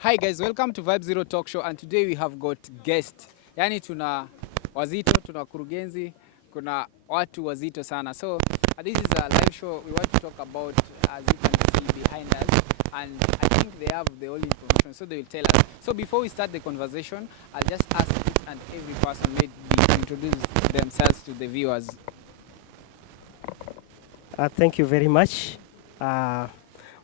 Hi guys, welcome to Vibe Zero Talk Show, and today we have got guest. Yani tuna wazito, tuna kurugenzi, kuna watu wazito sana. So this is a live show. We want to talk about, as you can see behind us, and I think they have the whole information, so they will tell us. So before we start the conversation, I'll just ask each and every person maybe to introduce themselves to the viewers. Thank you very much. My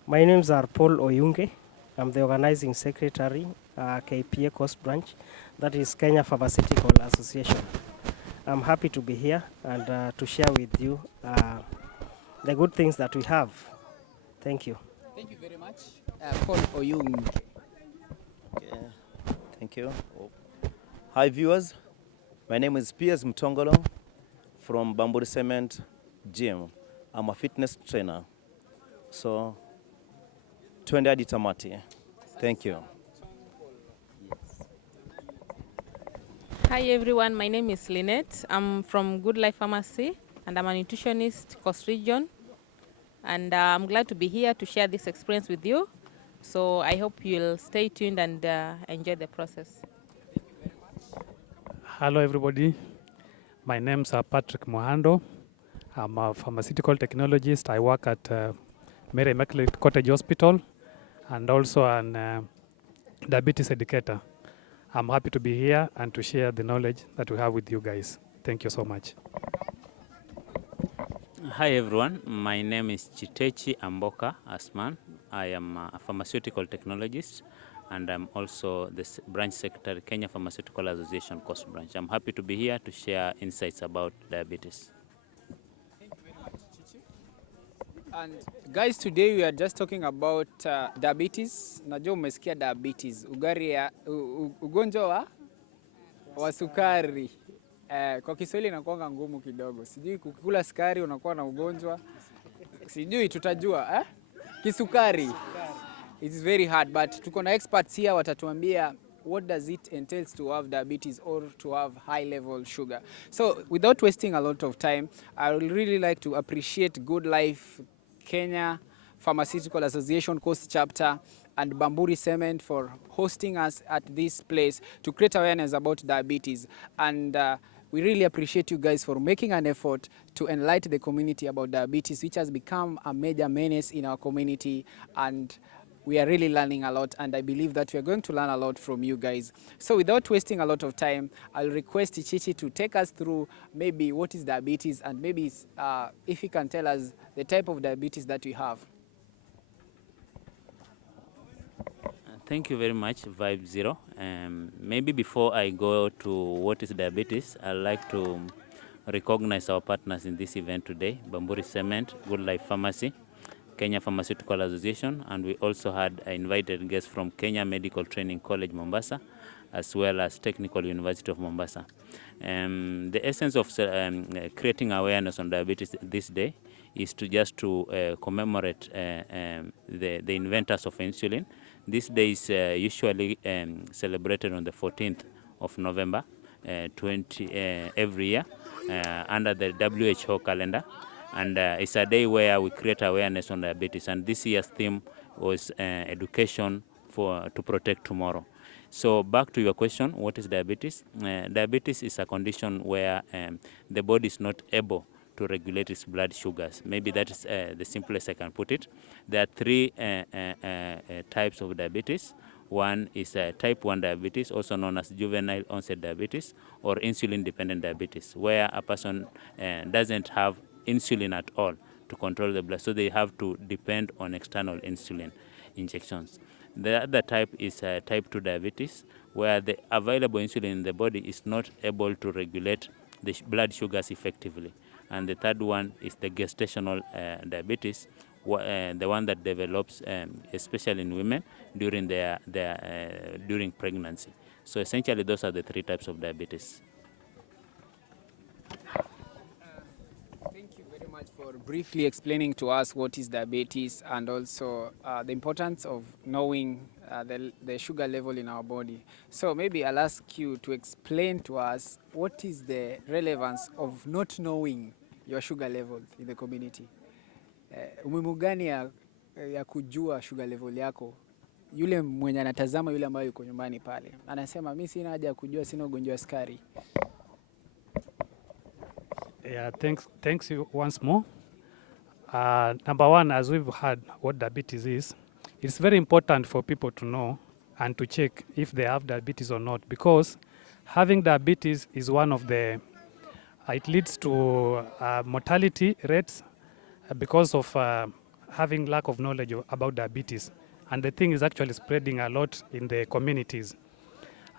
names are Paul Oyunge. I'm the organizing secretary, KPA Coast Branch, that is Kenya Pharmaceutical Association. I'm happy to be here and to share with you the good things that we have. Thank you. Thank you very much, Paul Oyung. Okay. Thank you. Hi viewers, my name is Piers Mtongolo from Bamburi Cement Gym. I'm a fitness trainer. So, twende hadi tamati. Thank you. Hi everyone, my name is Lynette. I'm from Good Life Pharmacy and I'm a nutritionist, Coast Region. And I'm glad to be here to share this experience with you. So I hope you'll stay tuned and enjoy the process. Hello everybody, my name is Patrick Mohando. I'm a pharmaceutical technologist. I work at Mary Immaculate Cottage Hospital and also an diabetes educator. I'm happy to be here and to share the knowledge that we have with you guys. Thank you so much. Hi everyone, my name is Chitechi Amboka Asman. I am a pharmaceutical technologist and I'm also the branch secretary, Kenya Pharmaceutical Association Coast Branch. I'm happy to be here to share insights about diabetes. Thank you very much, Chichi. And guys, today we are just talking about diabetes. Najua umesikia diabetes, ugonjwa wa sukari. Kwa Kiswahili inakuwa ngumu kidogo. Sijui kukula sukari unakuwa na ugonjwa. Sijui tutajua, Kisukari. It is very hard, but tuko na experts here watatuambia what does it entails to have diabetes or to have high level sugar. So without wasting a lot of time, I would really like to appreciate Good Life Kenya Pharmaceutical Association Coast Chapter and Bamburi Cement for hosting us at this place to create awareness about diabetes. And we really appreciate you guys for making an effort to enlighten the community about diabetes, which has become a major menace in our community. And we are really learning a lot, and I believe that we are going to learn a lot from you guys. So without wasting a lot of time, I'll request Chichi to take us through maybe what is diabetes, and maybe if he can tell us the type of diabetes that we have. Thank you very much, Vibe Zero. Maybe before I go to what is diabetes, I'd like to recognize our partners in this event today, Bamburi Cement, Good Life Pharmacy, Kenya Pharmaceutical Association, and we also had invited guests from Kenya Medical Training College, Mombasa, as well as Technical University of Mombasa. The essence of creating awareness on diabetes this day is to just to commemorate the inventors of insulin. This day is usually celebrated on the 14th of November every year under the WHO calendar. And it's a day where we create awareness on diabetes. And this year's theme was education to protect tomorrow. So back to your question, what is diabetes? Diabetes is a condition where the body is not able to regulate its blood sugars. Maybe that is the simplest I can put it. There are three types of diabetes. One is type 1 diabetes, also known as juvenile onset diabetes, or insulin-dependent diabetes, where a person doesn't have insulin at all to control the blood, so they have to depend on external insulin injections. The other type is type 2 diabetes, where the available insulin in the body is not able to regulate the blood sugars effectively. And the third one is the gestational diabetes, the one that develops especially in women during during pregnancy. So essentially those are the three types of diabetes. Thank you very much for briefly explaining to us what is diabetes, and also the importance of knowing the sugar level in our body. So maybe I'll ask you to explain to us what is the relevance of not knowing your sugar level in the community. Umuhimu gani ya kujua sugar level yako yule mwenye anatazama yule ambaye yuko nyumbani pale anasema mimi sina haja ya kujua, sina ugonjwa wa sukari? Yeah, thanks you once more. Number one, as we've heard what diabetes is, it's very important for people to know and to check if they have diabetes or not, because having diabetes is one of the, it leads to mortality rates because of having lack of knowledge about diabetes. And the thing is actually spreading a lot in the communities.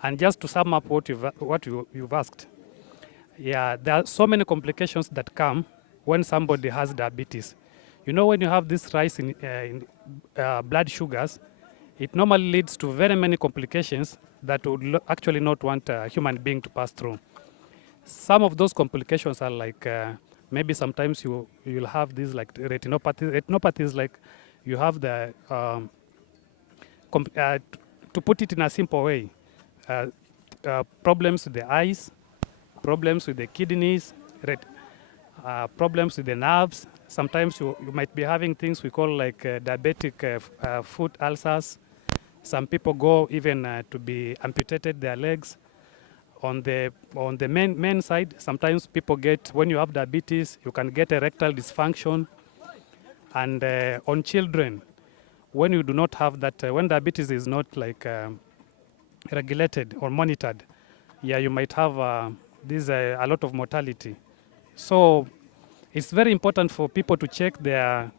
And just to sum up what you've asked, yeah, there are so many complications that come when somebody has diabetes. You know, when you have this rise in blood sugars, it normally leads to very many complications that would actually not want a human being to pass through. Some of those complications are like maybe sometimes you'll have these like retinopathy. Retinopathy is like you have the to put it in a simple way, problems with the eyes, problems with the kidneys, problems with the nerves. Sometimes you might be having things we call like diabetic foot ulcers. Some people go even to be amputated their legs. On the men side, sometimes people get, when you have diabetes, you can get erectile dysfunction. And on children, when you do not have that, when diabetes is not like regulated or monitored, yeah, you might have a lot of mortality. So it's very important for people to check their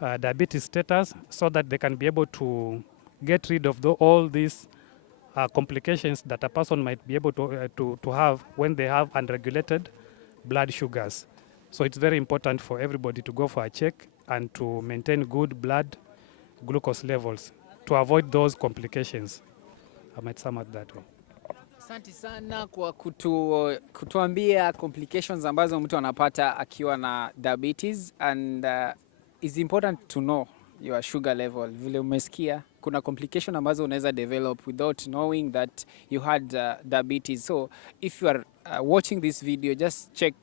diabetes status so that they can be able to get rid of all these complications that a person might be able to have when they have unregulated blood sugars. So it's very important for everybody to go for a check and to maintain good blood glucose levels to avoid those complications. I might sum up that way. Asante sana kwa kutuambia complications ambazo mtu anapata akiwa na diabetes, and it's important to know your sugar level. Vile umesikia kuna complication ambazo unaweza develop without knowing that you had diabetes. So if you are watching this video, just check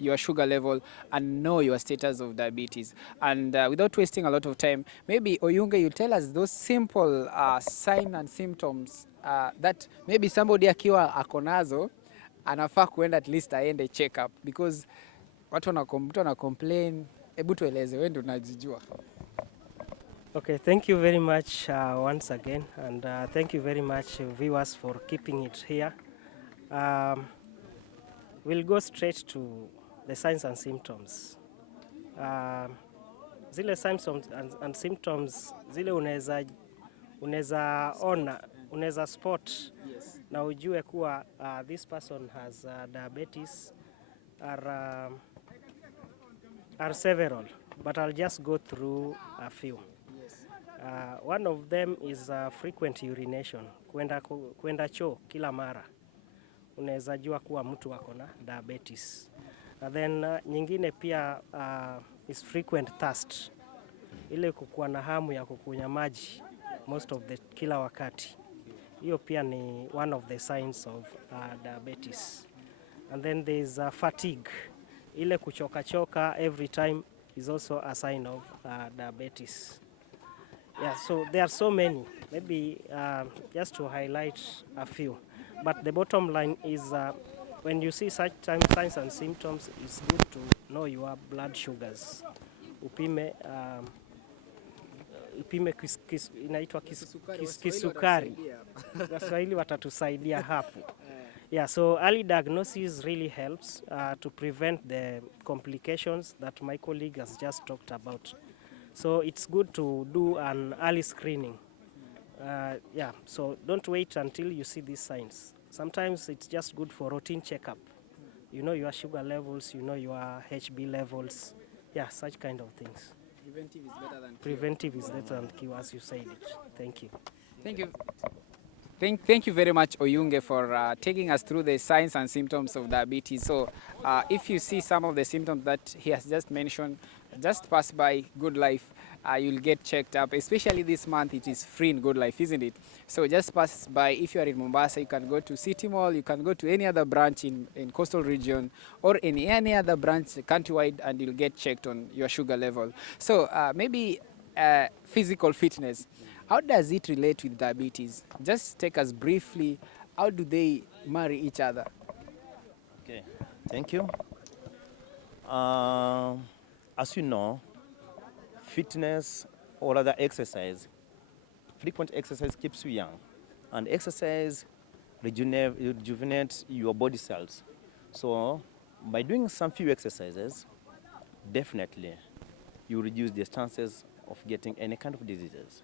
your sugar level and know your status of diabetes. And without wasting a lot of time, maybe Oyunge, you tell us those simple signs and symptoms that maybe somebody akiwa akonazo anafaa kuenda at least aende check up, because watu wana complain. Hebu tueleze, wewe ndio unajijua. Okay, thank you very much once again, and thank you very much viewers for keeping it here. We'll go straight to the signs and symptoms. Zile signs and symptoms zile unaweza ona, unaweza spot, Yes. na ujue kuwa this person has diabetes are several, but I'll just go through a few. Yes. One of them is frequent urination, kwenda choo kila mara. Unaweza jua kuwa mtu ako na diabetes. And then nyingine pia is frequent thirst, ile kukuwa na hamu ya kukunywa maji most of the kila wakati. Hiyo pia ni one of the signs of diabetes. And then there is fatigue, ile kuchoka every time is also a sign of diabetes. Yeah, so there are so many, maybe just to highlight a few. But the bottom line is when you see such signs and symptoms, it's good to know your blood sugars. Upime inaitwa kisukari. Waswahili watatusaidia hapo. Yeah, so early diagnosis really helps to prevent the complications that my colleague has just talked about. So it's good to do an early screening. Yeah, so don't wait until you see these signs. Sometimes it's just good for routine checkup. You know your sugar levels, you know your HB levels. Yeah, such kind of things. Preventive is better than cure. Preventive is better than cure, as you said it. Thank you. Thank you. Thank you very much, Oyunge, for taking us through the signs and symptoms of diabetes. So if you see some of the symptoms that he has just mentioned, just pass by Good Life. You'll get checked up, especially this month. It is free in Good Life, isn't it? So just pass by. If you are in Mombasa, you can go to City Mall, you can go to any other branch in coastal region or in any other branch countrywide, and you'll get checked on your sugar level. So maybe physical fitness. How does it relate with diabetes? Just take us briefly, how do they marry each other? Okay, thank you. As you know, fitness or other exercise, frequent exercise keeps you young, and exercise rejuvenates your body cells. So by doing some few exercises, definitely you reduce the chances of getting any kind of diseases.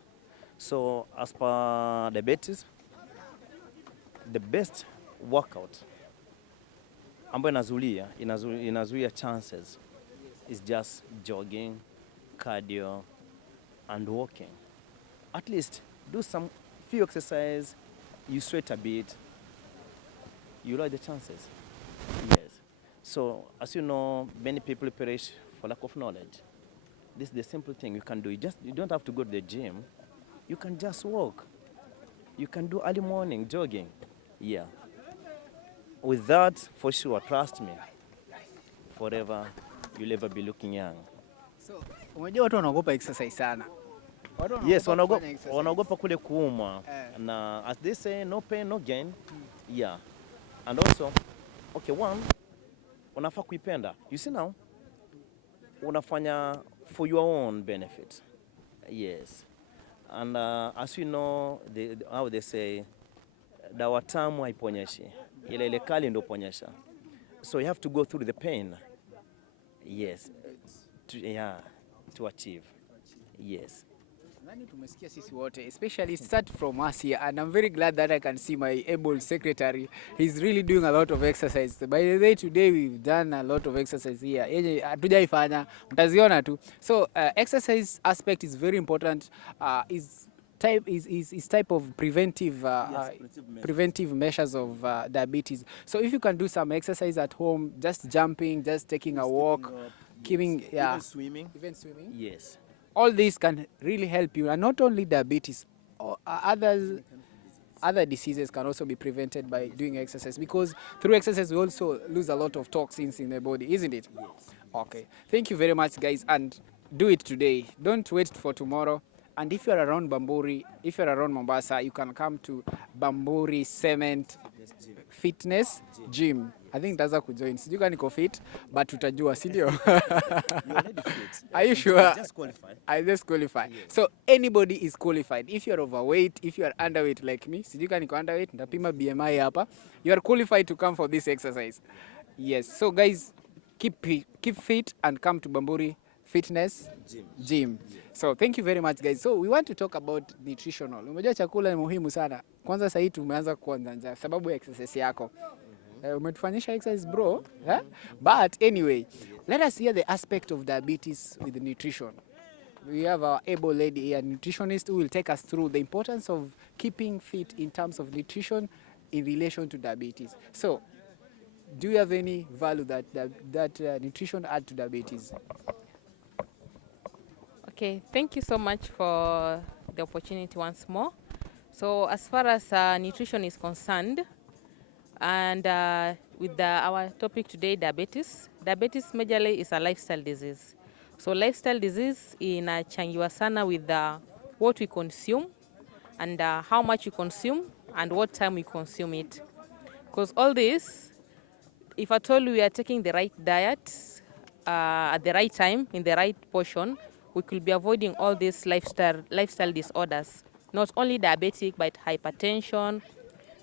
So as per diabetes, the best workout ambayo inazuia chances is just jogging, cardio, and walking. At least do some few exercise, you sweat a bit, you lower the chances. Yes. So as you know, many people perish for lack of knowledge. This is the simple thing you can do. You don't have to go to the gym. You can just walk. You can do early morning jogging. Yeah. With that, for sure, trust me, forever you'll ever be looking young. So, unajua watu wanaogopa exercise sana. Watu Yes, kufanya exercise. wanaogopa kule kuumwa. Na as they say, no pain, no gain. Yeah. And also, okay, one, unafaa kuipenda. You see now, unafanya for your own benefit. Yes. And as you know, how they say, dawa tamu haiponyeshi, ile kali ndio ponyesha. So you have to go through the pain. Yes. To achieve. Yes. Nani tumesikia sisi wote, especially start from us here, and I'm very glad that I can see my able secretary. He's really doing a lot of exercise. By the way, today we've done a lot of exercise here. Yenye hatujaifanya, mtaziona tu. So exercise aspect is very important. Is type of preventive measures of diabetes. So if you can do some exercise at home, just jumping, just taking a walk, keeping even swimming. Yes. All these can really help you, and not only diabetes, other diseases can also be prevented by doing exercise, because through exercise we also lose a lot of toxins in the body, isn't it? Yes. Okay, thank you very much, guys, and do it today. Don't wait for tomorrow. And if you're around Bamburi, if you're around Mombasa, you can come to Bamburi Cement Fitness Gym. I think nitaanza kujoin. Sijui kama niko fit, but tutajua, si ndio? You're already fit. Are you sure? Just qualified. I just qualify. Yes. So anybody is qualified. If you're overweight, if you're underweight like me, sijui kama niko underweight, nitapima BMI hapa. You are qualified to come for this exercise. Yes. So guys, keep fit and come to Bamburi Fitness Gym. So thank you very much, guys. So we want to talk about nutritional. Unajua chakula ni muhimu sana. Kwanza sasa hii tumeanza kuanza njaa sababu ya exercise yako. Umetufanyisha exercise bro. But anyway, let us hear the aspect of diabetes with the nutrition. We have our able lady here, nutritionist, who will take us through the importance of keeping fit in terms of nutrition in relation to diabetes. So, do you have any value that nutrition add to diabetes? Okay, thank you so much for the opportunity once more. So as far as nutrition is concerned, and with our topic today, diabetes majorly is a lifestyle disease. So lifestyle disease inachangiwa sana with what we consume and how much you consume and what time we consume it. Because all this, if at all we are taking the right diet at the right time, in the right portion, we could be avoiding all these lifestyle disorders. Not only diabetic, but hypertension,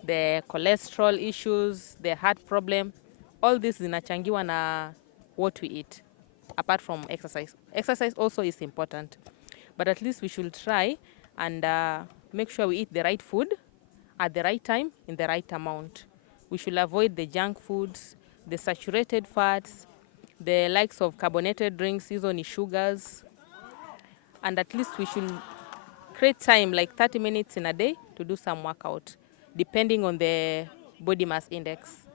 the cholesterol issues, the heart problem. All this zinachangiwa na what we eat, apart from exercise. Exercise also is important, but at least we should try and make sure we eat the right food at the right time in the right amount. We should avoid the junk foods, the saturated fats, the likes of carbonated drinks, hizo ni sugars. And at least we should create time, like 30 minutes in a day, to do some workout, depending on the body mass index.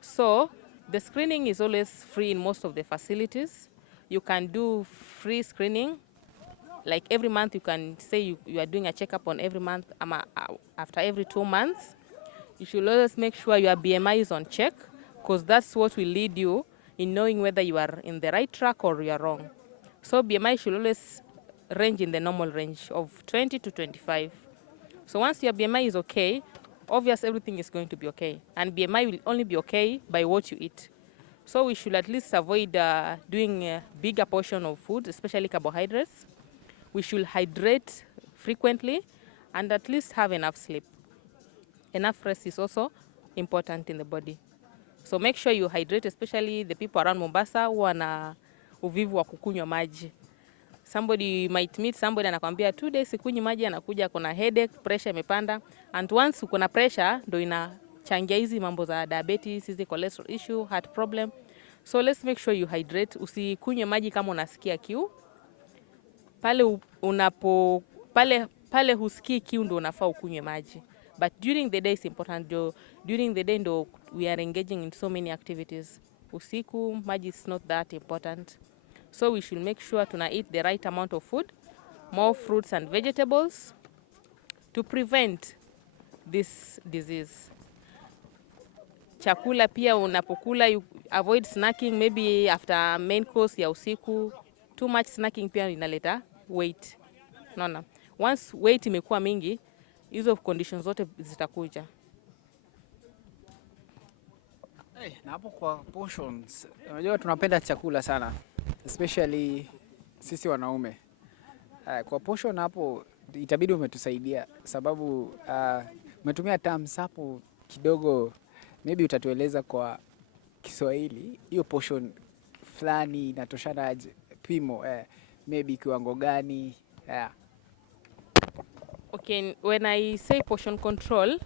So the screening is always free in most of the facilities. You can do free screening. Like every month, you can say you are doing a checkup on every month, after every 2 months. You should always make sure your BMI is on check, because that's what will lead you in knowing whether you are in the right track or you are wrong. So BMI should always range in the normal range of 20 to 25. So once your BMI is okay, obviously everything is going to be okay. And BMI will only be okay by what you eat. So we should at least avoid doing a bigger portion of food, especially carbohydrates. We should hydrate frequently and at least have enough sleep. Enough rest is also important in the body. So make sure you hydrate, especially the people around Mombasa who wana uvivu wa kukunywa maji. Somebody might meet somebody anakwambia 2 days sikunywi maji, anakuja kuna headache, pressure imepanda, and once uko na pressure ndo inachangia hizi mambo za diabetes, hizi cholesterol issue, heart problem. So let's make sure you hydrate. Usikunywe maji kama unasikia kiu. Pale husikii kiu ndo unafaa ukunywe maji. But during the day is important. During the day ndo we are engaging in so many activities. Usiku maji is not that important. So we should make sure tuna eat the right amount of food, more fruits and vegetables to prevent this disease. Chakula pia unapokula, you avoid snacking maybe after main course ya usiku. Too much snacking pia inaleta weight. Naona. Once weight imekuwa mingi, hizo conditions zote zitakuja. Na hapo kwa portions, unajua tunapenda chakula sana, especially sisi wanaume. Kwa portion hapo itabidi umetusaidia sababu umetumia terms hapo kidogo, maybe utatueleza kwa Kiswahili hiyo portion fulani inatoshana aje, pimo maybe kiwango gani? Okay, when I say portion control,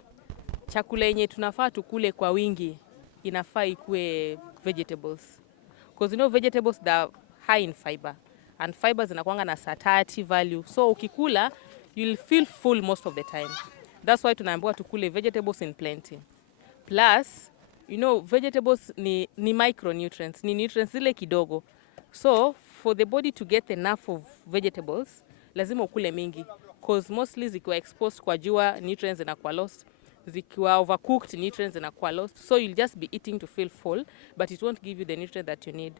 chakula yenye tunafaa tukule kwa wingi inafaa ikue vegetables. Because you know vegetables they are high in fiber, and fiber zinakuanga na satiety value. So ukikula you'll feel full most of the time. That's why tunaambiwa tukule vegetables in plenty. Plus, you know vegetables ni micronutrients, ni nutrients zile kidogo. So for the body to get enough of vegetables, lazima ukule mingi. Because mostly zikiwa exposed kwa jua, nutrients zinakuwa lost. Zikiwa overcooked, nutrients zinakuwa lost. So you'll just be eating to feel full, but it won't give you the nutrient that you need.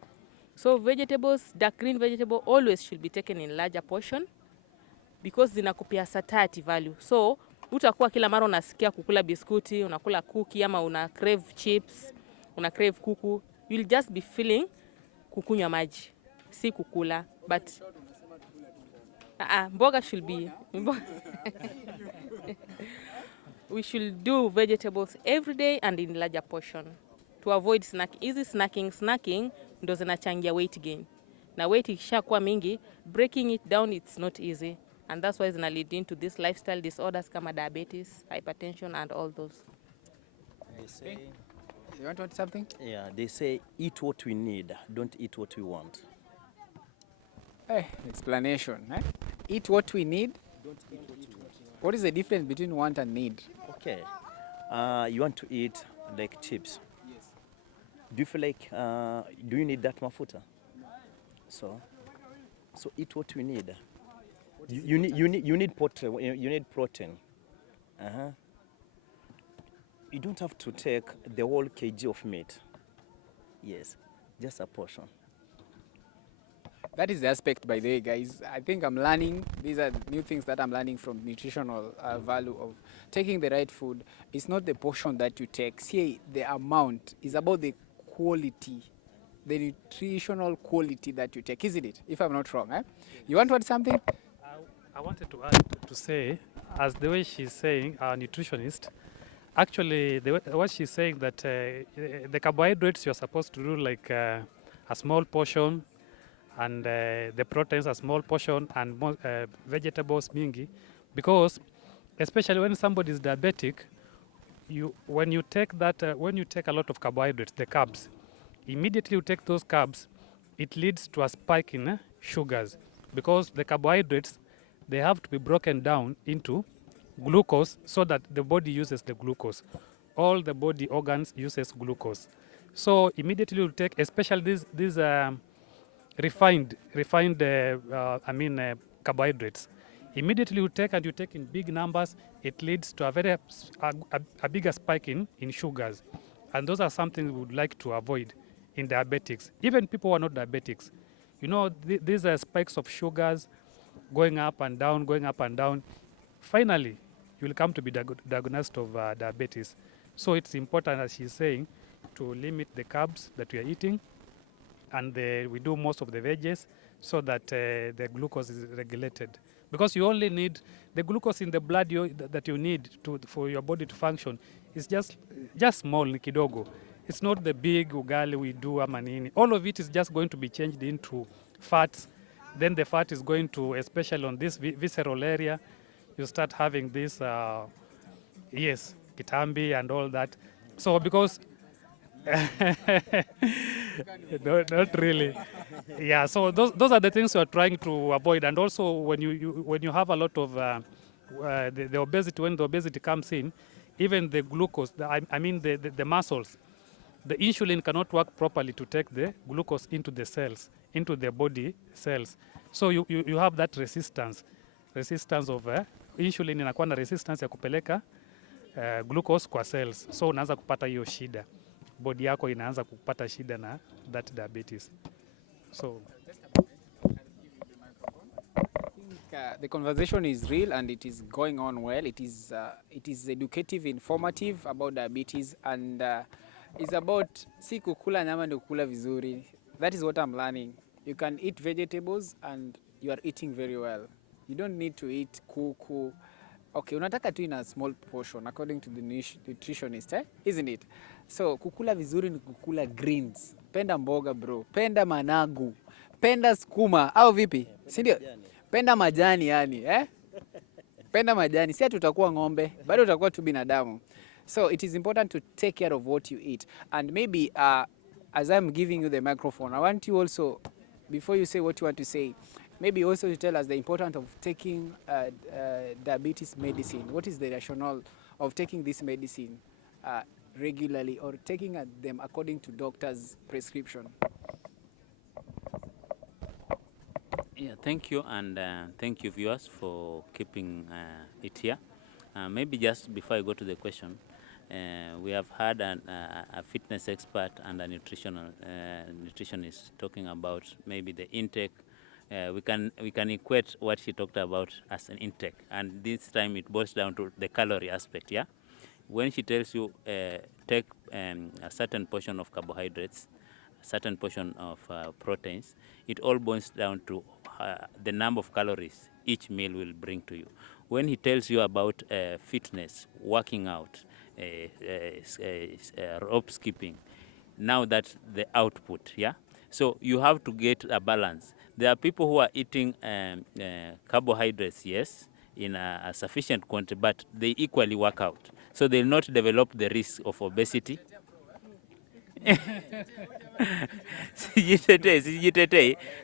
So vegetables, dark green vegetable always should be taken in larger portion because zinakupea satiety value. So utakuwa kila mara unasikia kukula biskuti, unakula cookie ama una crave chips, una crave kuku. You'll just be feeling kukunywa maji, si kukula. But mboga should be we should do vegetables every day and in larger portion to avoid snacking ndo zinachangia weight gain, na weight ikishakuwa mingi, breaking it down it's not easy, and that's why zina lead into these lifestyle disorders kama diabetes, hypertension and all those. They say, You want to add something? yeah, they say eat what we need, don't eat what we want. Explanation. Eat what we need. Don't eat what you want. What is the difference between want and need? Okay, you want to eat like chips. Yes. Do you feel like, do you need that mafuta? So eat what you need. You need protein. You need protein. You don't have to take the whole kg of meat. Yes, just a portion. That is the aspect, by the way, guys. I think I'm learning. These are new things that I'm learning from nutritional value of taking the right food. It's not the portion that you take. See, the amount is about the quality, the nutritional quality that you take, isn't it? If I'm not wrong, You want to add something? I wanted to add to say, as the way she's saying, our nutritionist, actually, what she's saying that the carbohydrates you're supposed to do like a small portion, and the proteins a small portion, and vegetables mingi, because especially when somebody is diabetic, when you take a lot of carbohydrates, the carbs, immediately you take those carbs, it leads to a spike in sugars, because the carbohydrates, they have to be broken down into glucose so that the body uses the glucose. All the body organs uses glucose. So immediately you take, especially these refined carbohydrates. Immediately you take, and you take in big numbers, it leads to a bigger spike in sugars. And those are something we would like to avoid in diabetics. Even people who are not diabetics. You know, these are spikes of sugars, going up and down, going up and down. Finally, you will come to be diagnosed of diabetes. So it's important, as she's saying, to limit the carbs that we are eating, and we do most of the veggies so that the glucose is regulated. Because you only need the glucose in the blood that you need for your body to function is just small, ni kidogo. It's not the big ugali we do ama nini. All of it is just going to be changed into fats. Then the fat is going to, especially on this visceral area, you start having this, yes, kitambi and all that. So because no, not really. Yeah, so those are the things we are trying to avoid. And also, when you have a lot of the obesity, when the obesity comes in, even the glucose, the muscles, the insulin cannot work properly to take the glucose into the cells, into the body cells. So you have that resistance of insulin inakuwa na resistance ya kupeleka glucose kwa cells. So unaanza kupata hiyo shida. Body yako inaanza kupata shida na that diabetes. So the conversation is real and it is going on well. It is educative, informative about diabetes, and it's about si kukula nyama ndio kukula vizuri. That is what I'm learning. You can eat vegetables and you are eating very well. You don't need to eat kuku. Okay, unataka tu in a small portion according to the nutritionist, isn't it? So kukula vizuri ni kukula greens. Penda mboga bro, penda managu, penda skuma au vipi? Si ndio? Penda majani yani, Penda majani, si tutakuwa ng'ombe, bado utakuwa tu binadamu. So it is important to take care of what you eat. And maybe as I'm giving you the microphone, I want you also, before you say what you want to say, maybe also to tell us the importance of taking diabetes medicine. What is the rationale of taking this medicine regularly, or taking them according to doctor's prescription? Yeah, thank you, and thank you viewers for keeping it here. Maybe just before I go to the question, we have had a fitness expert and a nutritionist talking about maybe the intake. We can equate what she talked about as an intake, and this time it boils down to the calorie aspect. Yeah, when she tells you take a certain portion of carbohydrates, a certain portion of proteins, it all boils down to the number of calories each meal will bring to you. When he tells you about fitness, working out, rope skipping, now that's the output. Yeah, so you have to get a balance. There are people who are eating carbohydrates, yes, in a sufficient quantity, but they equally work out, so they'll not develop the risk of obesity.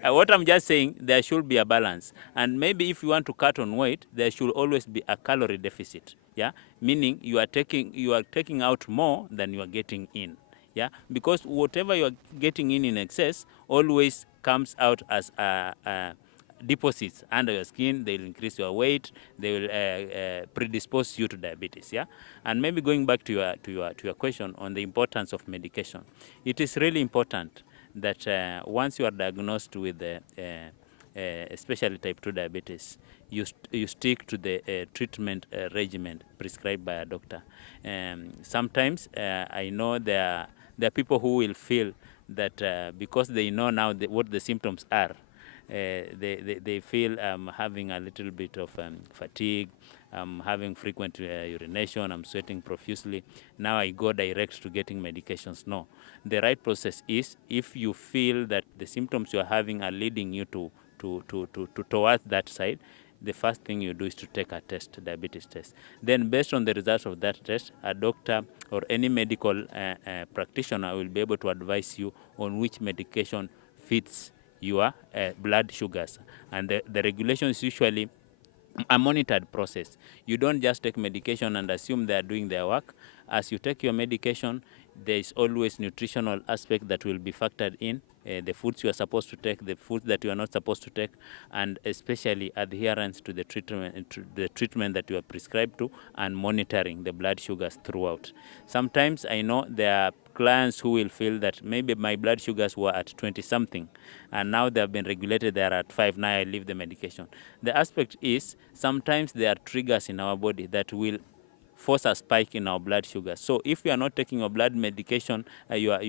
What I'm just saying, there should be a balance, and maybe if you want to cut on weight, there should always be a calorie deficit. Yeah, meaning you are taking out more than you are getting in. Yeah, because whatever you are getting in excess always comes out as deposits under your skin. They will increase your weight. They will predispose you to diabetes. Yeah, and maybe going back to your question on the importance of medication, it is really important that once you are diagnosed with especially type 2 diabetes, you stick to the treatment regimen prescribed by a doctor. Sometimes I know there are people who will feel that because they know now what the symptoms are, they feel having a little bit of fatigue, having frequent urination, I'm sweating profusely, now I go direct to getting medications. No, the right process is, if you feel that the symptoms you are having are leading you towards that side, the first thing you do is to take a test, diabetes test. Then based on the results of that test, a doctor or any medical practitioner will be able to advise you on which medication fits your blood sugars. And the regulation is usually a monitored process. You don't just take medication and assume they are doing their work. As you take your medication, there is always nutritional aspect that will be factored in. the foods you are supposed to take, the foods that you are not supposed to take, and especially adherence to the treatment that you are prescribed to, and monitoring the blood sugars throughout. Sometimes I know there are clients who will feel that maybe my blood sugars were at 20 something and now they have been regulated, they are at 5, now I leave the medication. The aspect is sometimes there are triggers in our body that will force a spike in our blood sugar. So if you are not taking your blood medication, your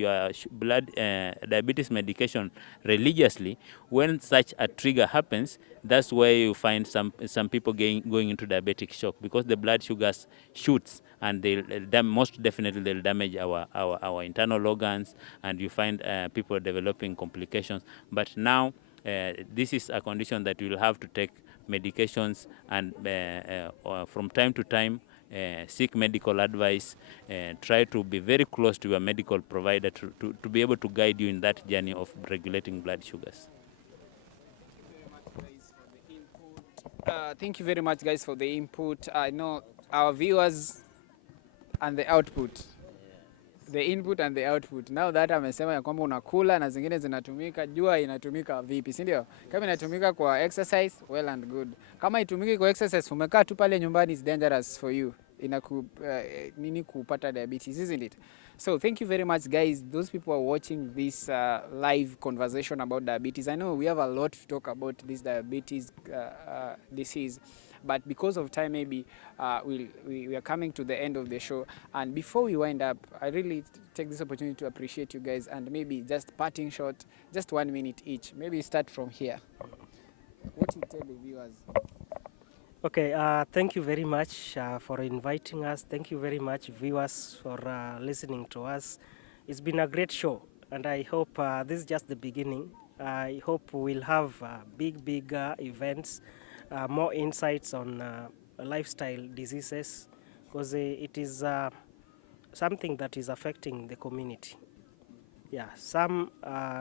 blood diabetes medication religiously, when such a trigger happens, that's where you find some people going into diabetic shock, because the blood sugars shoots and most definitely they'll damage our internal organs, and you find people developing complications. But now this is a condition that you will have to take medications, and from time to time seek medical advice, try to be very close to your medical provider to be able to guide you in that journey of regulating blood sugars. Thank you very much, guys, for the input. I know our viewers and the output. The input and the output. Now that amesema ya kwamba unakula na zingine zinatumika, jua inatumika vipi, si ndio? Kama inatumika kwa exercise, well and good. Kama itumiki kwa exercise, umekaa tu pale nyumbani, is dangerous for you. Nini kupata diabetes, isn't it? So thank you very much, guys. Those people are watching this live conversation about diabetes. I know we have a lot to talk about this diabetes disease, but because of time, maybe we are coming to the end of the show. And before we wind up, I really take this opportunity to appreciate you guys, and maybe just parting shot, just 1 minute each. Maybe start from here. What you tell the viewers? Okay, thank you very much for inviting us. Thank you very much, viewers, for listening to us. It's been a great show, and I hope this is just the beginning. I hope we'll have big events, more insights on lifestyle diseases, because it is something that is affecting the community. Yeah, some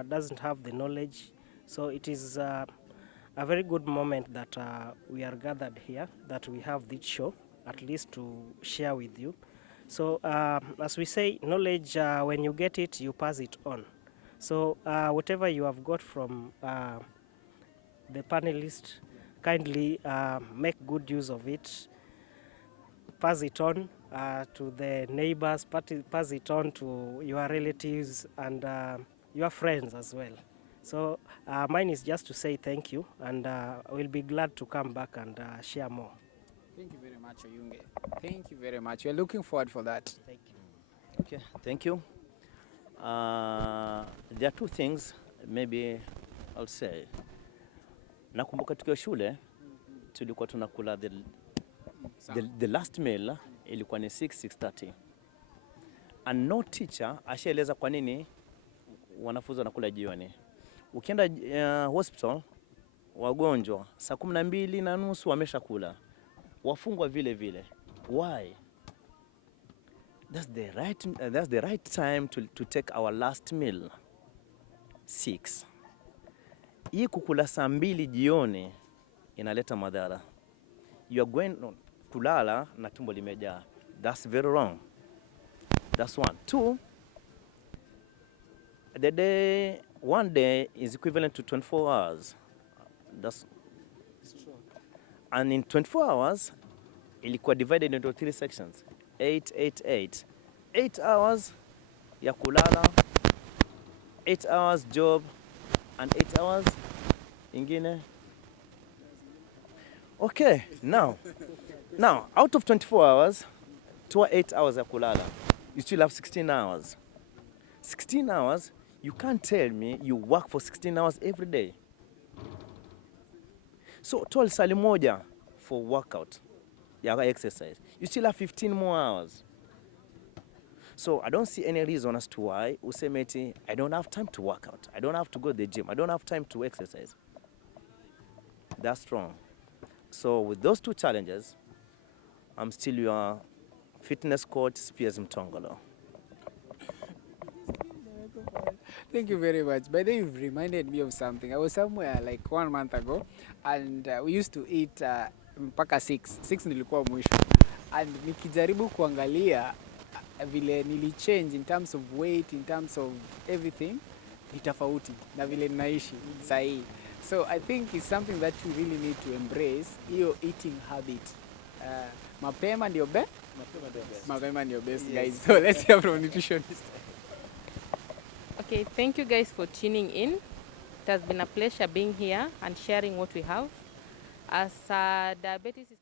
doesn't have the knowledge, so it is a very good moment that we are gathered here, that we have this show, at least to share with you. So as we say, knowledge, when you get it, you pass it on. So whatever you have got from the panelists, kindly make good use of it, pass it on to the neighbors, pass it on to your relatives and your friends as well. So mine is just to say thank you, and we'll be glad to come back and share more. Thank you very much, Oyunge. Thank you very much. We're looking forward for that. Thank you. Okay, thank you. There are two things maybe I'll say. Nakumbuka tukiwa shule tulikuwa tunakula the last meal ilikuwa ni 6:30. And no teacher ashaeleza kwa nini wanafunzi wanakula jioni. Ukienda hospital wagonjwa saa 12:30 wameshakula. Wafungwa vile vile. Why? That's the right time to take our last meal. 6. Hii kukula saa 2 jioni inaleta madhara. You are going kulala na tumbo limejaa. That's very wrong. That's one. 2, one day is equivalent to 24 hours. That's true. And in 24 hours, ilikuwa divided into 3 sections. 8, 8, 8. 8 hours ya kulala, 8 hours job, and 8 hours ingine. Okay, now out of 24 hours, 8 hours ya kulala, you still have 16 hours. 16 hours, you can't tell me you work for 16 hours every day. So 12 sali moja for workout, ya exercise. You still have 15 more hours. So I don't see any reason as to why usemeti I don't have time to work out. I don't have to go to the gym. I don't have time to exercise. That's wrong. So with those two challenges, I'm still your fitness coach, Spears Mtongolo. Thank you very much. By the way, you've reminded me of something. I was somewhere like 1 month ago, and we used to eat mpaka 6. 6 nilikuwa mwisho. And nikijaribu kuangalia vile nilichange in terms of weight, in terms of everything, ni tofauti na vile ninaishi sahi. So I think it's something that you really need to embrace, hiyo eating habit. Mapema ndio best. Mapema ndio best, guys. So let's hear from nutritionist. Okay, thank you guys for tuning in. It has been a pleasure being here and sharing what we have. As diabetes is